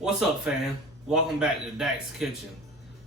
What's up, fam? Welcome back to DAC'S Kitchen.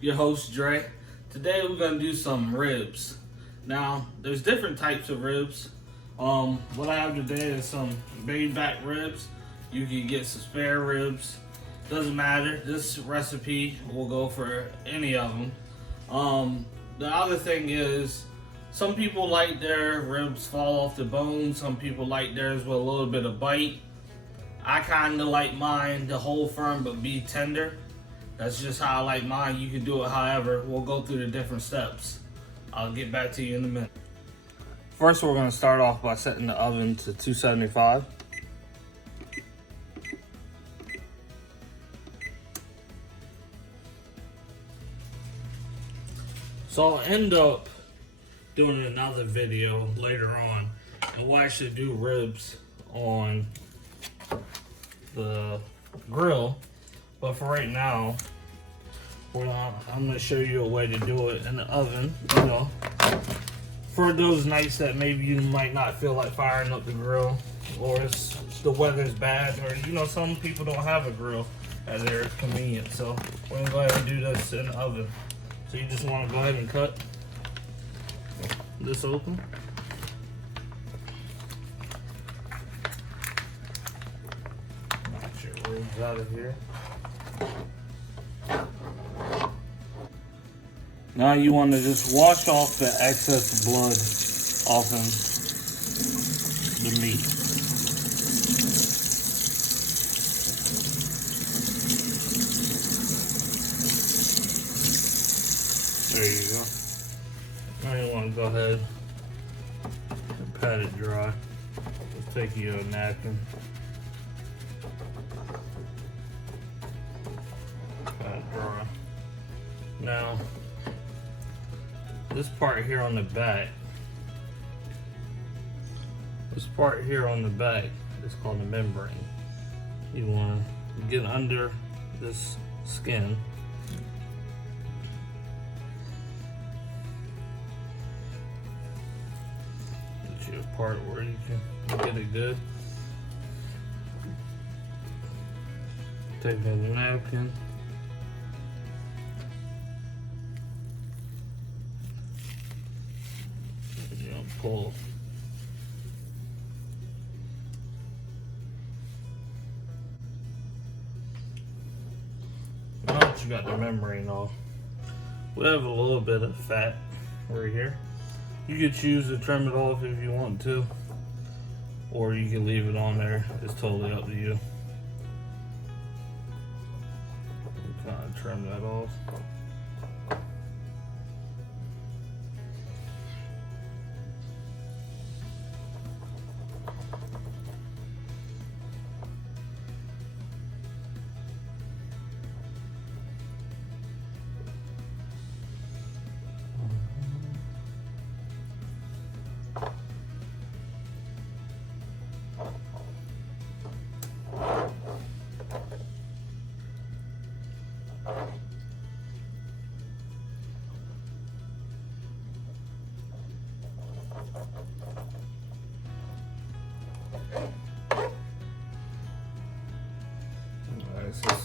Your host, Dre. Today we're gonna do some ribs. Now, there's different types of ribs. What I have today is some baby back ribs. You can get some spare ribs. Doesn't matter. This recipe will go for any of them. The other thing is, some people like their ribs fall off the bone. Some people like theirs with a little bit of bite. I kind of like mine to hold firm but be tender. That's just how I like mine. You can do it however. We'll go through the different steps. I'll get back to you in a minute. First, we're going to start off by setting the oven to 275. So I'll end up doing another video later on, and we'll actually do ribs on the grill, but for right now I'm going to show you a way to do it in the oven. You know, for those nights that maybe you might not feel like firing up the grill, or the weather's bad, or you know, some people don't have a grill at their convenience. So we're going to go ahead and do this in the oven. So you just want to go ahead and cut this open. Out of here. Now you want to just wash off the excess blood off of the meat. There you go. Now you want to go ahead and pat it dry. Just take you a napkin. Dry. Now, this part here on the back, is called the membrane. You want to get under this skin. Get you a part where you can get it good. Take a napkin. Pull. Now that you got the membrane off, we have a little bit of fat right here. You could choose to trim it off if you want to, or you can leave it on there. It's totally up to you. Kind of trim that off.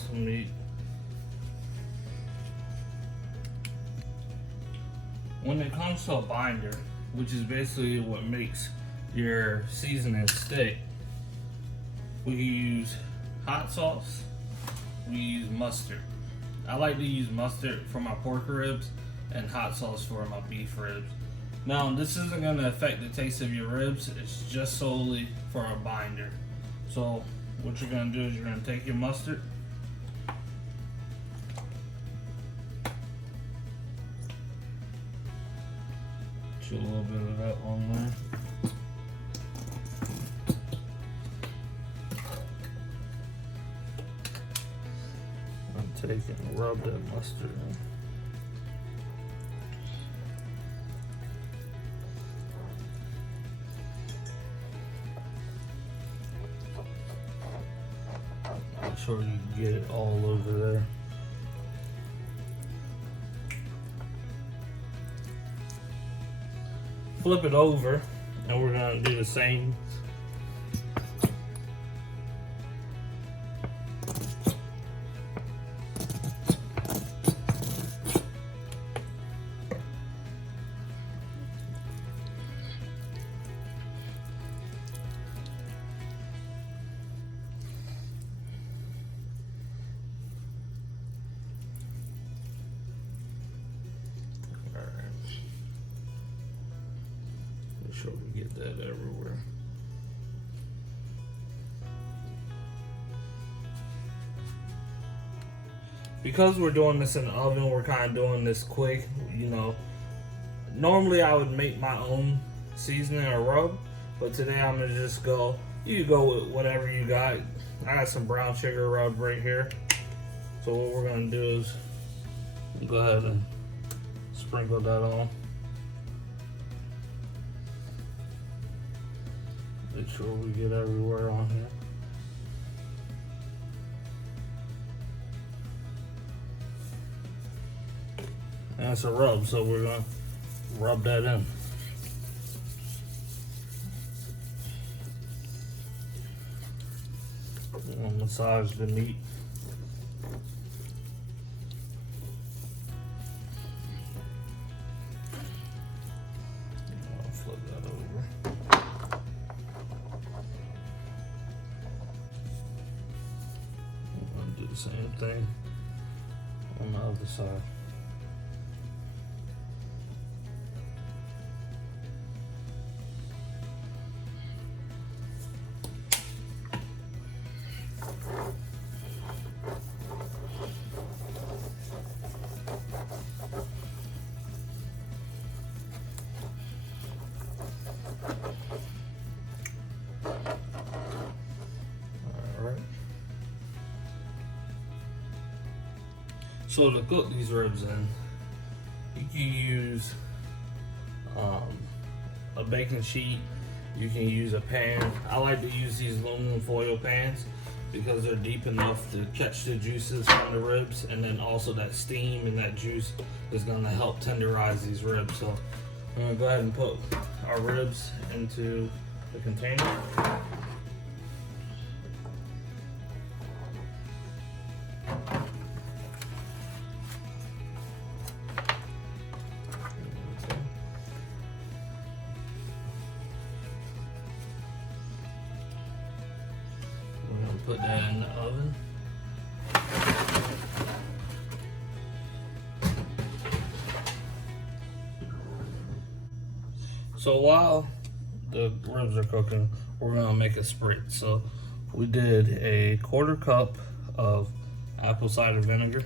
Some meat. When it comes to a binder, which is basically what makes your seasoning stick, we use hot sauce, we use mustard. I like to use mustard for my pork ribs and hot sauce for my beef ribs. Now, this isn't going to affect the taste of your ribs, it's just solely for a binder. So what you're going to do is you're going to take your mustard, put a little bit of that on there. And take it and rub that mustard in. Make sure you get it all over there. Flip it over, and we're going to do the same. sure we get that everywhere. Because we're doing this in the oven, we're kind of doing this quick, you know. Normally I would make my own seasoning or rub, but today I'm gonna just go, you go with whatever you got. I got some brown sugar rub right here. So what we're gonna do is go ahead and sprinkle that on. Make sure we get everywhere on here. And it's a rub, so we're gonna rub that in. And massage the meat. I'll flip that over. I'm gonna do the same thing on the other side. So to cook these ribs in, you can use a baking sheet, you can use a pan. I like to use these aluminum foil pans because they're deep enough to catch the juices from the ribs, and then also that steam and that juice is gonna help tenderize these ribs. So I'm gonna go ahead and put our ribs into the container. Put that in the oven. So while the ribs are cooking, we're gonna make a spritz. So we did a 1/4 cup of apple cider vinegar.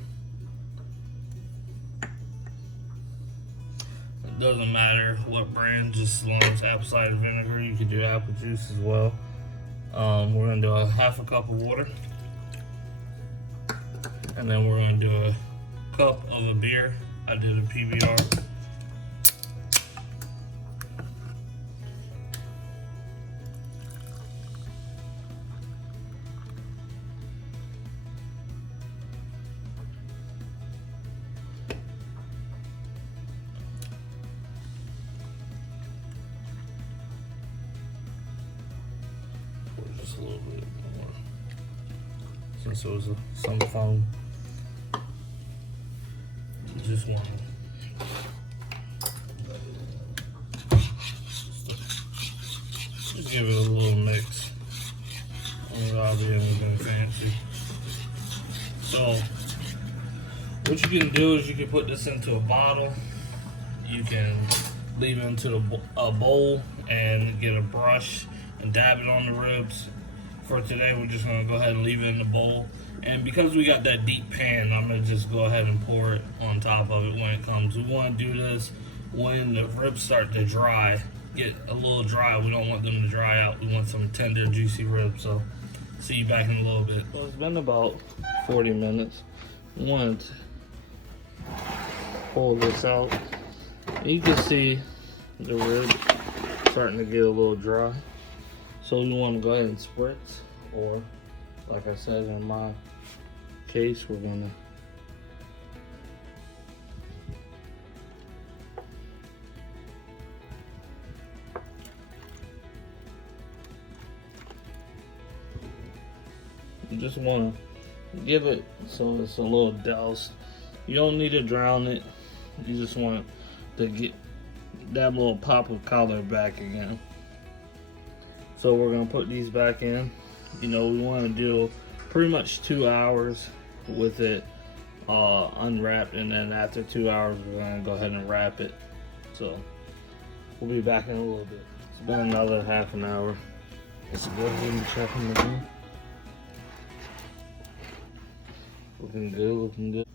It doesn't matter what brand, just as long as apple cider vinegar. You could do apple juice as well. We're gonna do a 1/2 cup of water, and then we're gonna do a cup of a beer. I did a PBR. Just a little bit more, since it was some foam. Just one. Just give it a little mix without being anything fancy. So what you can do is you can put this into a bottle. You can leave it into a bowl and get a brush and dab it on the ribs. For today, we're just gonna go ahead and leave it in the bowl. And because we got that deep pan, I'm gonna just go ahead and pour it on top of it when it comes. We wanna do this when the ribs start to dry, get a little dry. We don't want them to dry out. We want some tender, juicy ribs. So see you back in a little bit. So it's been about 40 minutes. We want to pull this out. You can see the ribs starting to get a little dry. So you want to go ahead and spritz, or like I said in my case, we're gonna you just want to give it so it's a little doused. You don't need to drown it. You just want to get that little pop of color back again. So we're gonna put these back in. You know, we want to do pretty much 2 hours with it unwrapped, and then after 2 hours we're gonna go ahead and wrap it. So we'll be back in a little bit. It's been another half an hour. Let's go ahead and check them again. Looking good, looking good.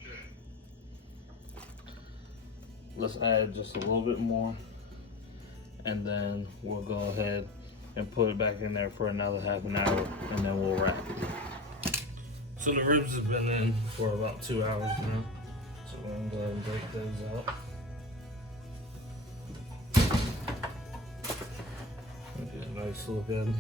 Let's add just a little bit more, and then we'll go ahead and put it back in there for another half an hour, and then we'll wrap it. So the ribs have been in for about 2 hours now. So we're gonna go ahead and break those out. Get a nice look at them.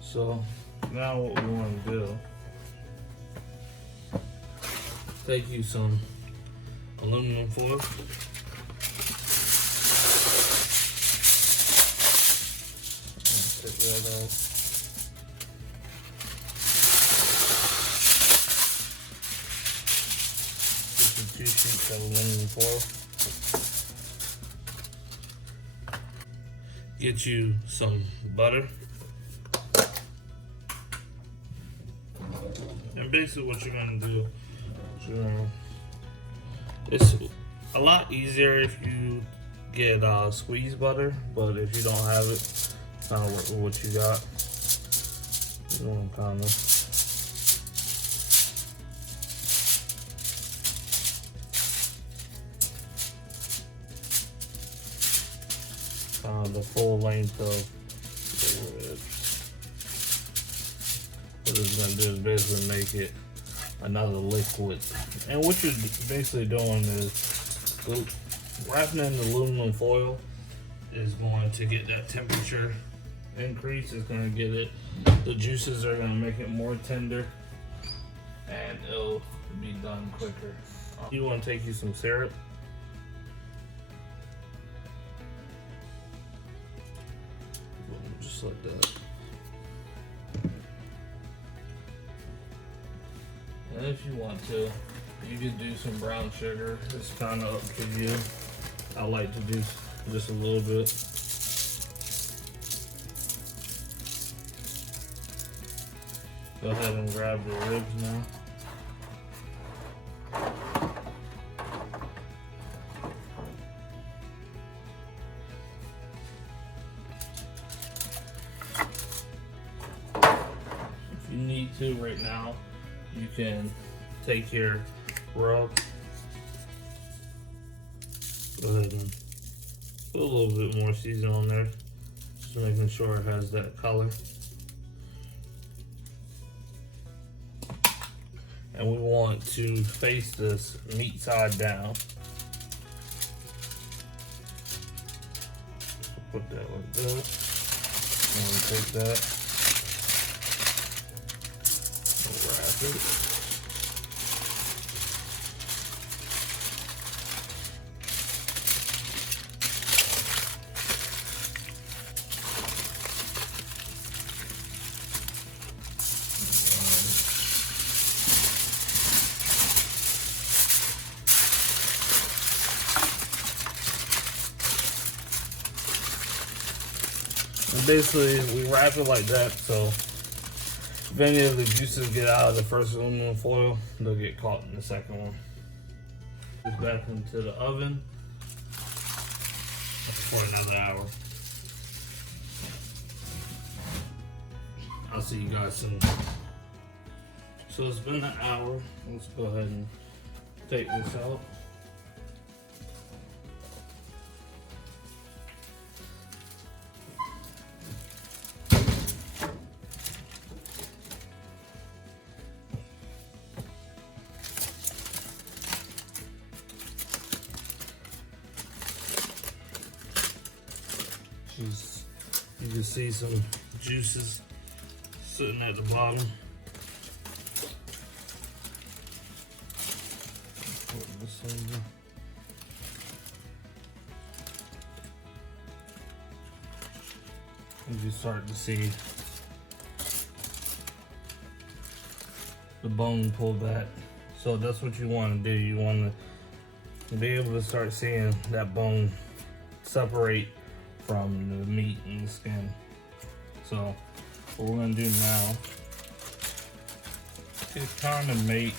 So now what we want to do, take you some aluminum foil. Take that out. Get some 2 sheets of aluminum foil. Get you some butter. And basically what you're gonna do, it's a lot easier if you get squeezed butter, but if you don't have it, kind of work with what you got. You want kind of the full length of the rib. What it's going to do is basically make it another liquid. And what you're basically doing is wrapping in the aluminum foil is going to get that temperature increase. It's going to get it, the juices are going to make it more tender, and it'll be done quicker. You want to take you some syrup. Just like that. And if you want to, you could do some brown sugar. It's kind of up to you. I like to do just a little bit. Go ahead and grab the ribs now. If you need to right now, you can take your rub, go ahead and put a little bit more seasoning on there, just making sure it has that color. And we want to face this meat side down. Put that like that. And we'll take that. Wrap it. And basically, we wrap it like that, so if any of the juices get out of the first aluminum foil, they'll get caught in the second one. Put this back into the oven for another hour. I'll see you guys soon. So it's been an hour. Let's go ahead and take this out. You can see some juices sitting at the bottom. Put this over. And you start to see the bone pull back. So that's what you want to do. You want to be able to start seeing that bone separate from the meat and the skin. So what we're gonna do now is kind of make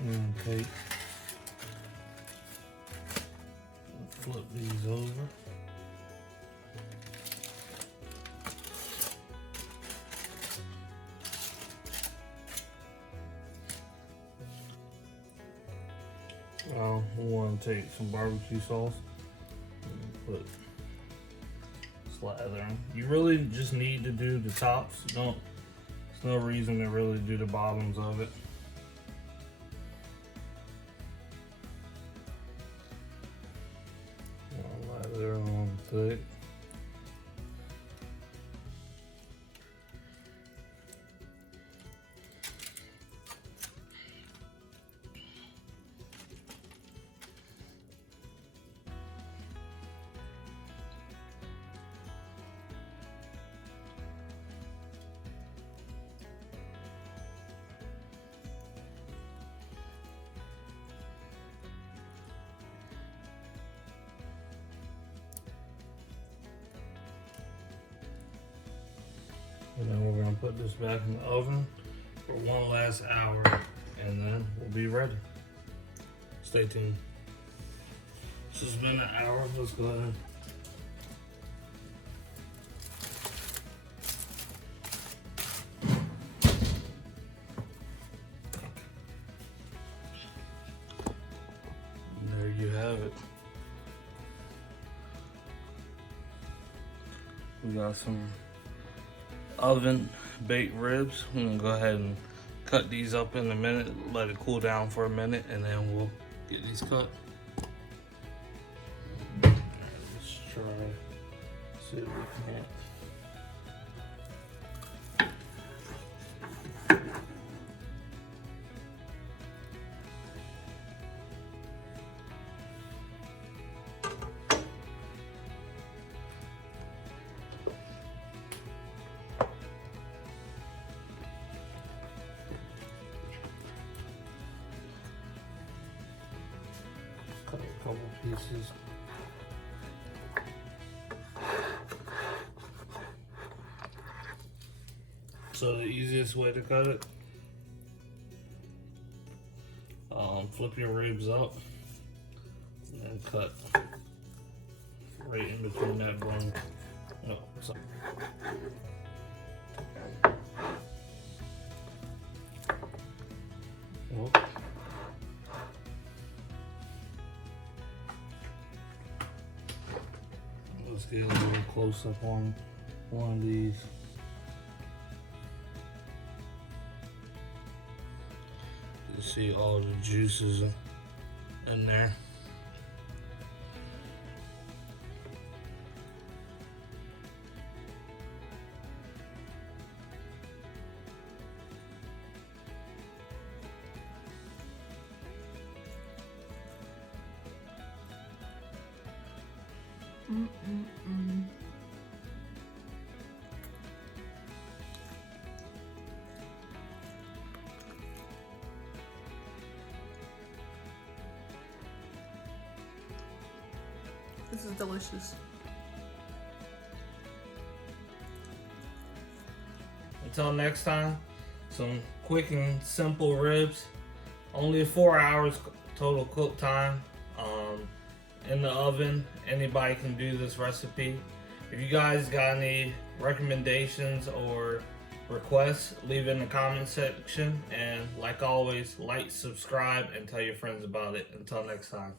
And take, flip these over. Now we want to take some barbecue sauce and put slather them. You really just need to do the tops. There's no reason to really do the bottoms of it. Lather on thick. And then we're going to put this back in the oven for one last hour, and then we'll be ready. Stay tuned. This has been an hour. Let's go ahead. And there you have it. We got some oven baked ribs. I'm gonna go ahead and cut these up in a minute, let it cool down for a minute, and then we'll get these cut. Let's try, see if we can. Cut a couple pieces. So the easiest way to cut it, flip your ribs up and cut right in between that bone. No, sorry. Whoop. Let's get a little close up on one of these. You see all the juices in there. This is delicious. Until next time, some quick and simple ribs. Only 4 hours total cook time in the oven. Anybody can do this recipe. If you guys got any recommendations or requests, leave it in the comment section. And like always, like, subscribe, and tell your friends about it. Until next time.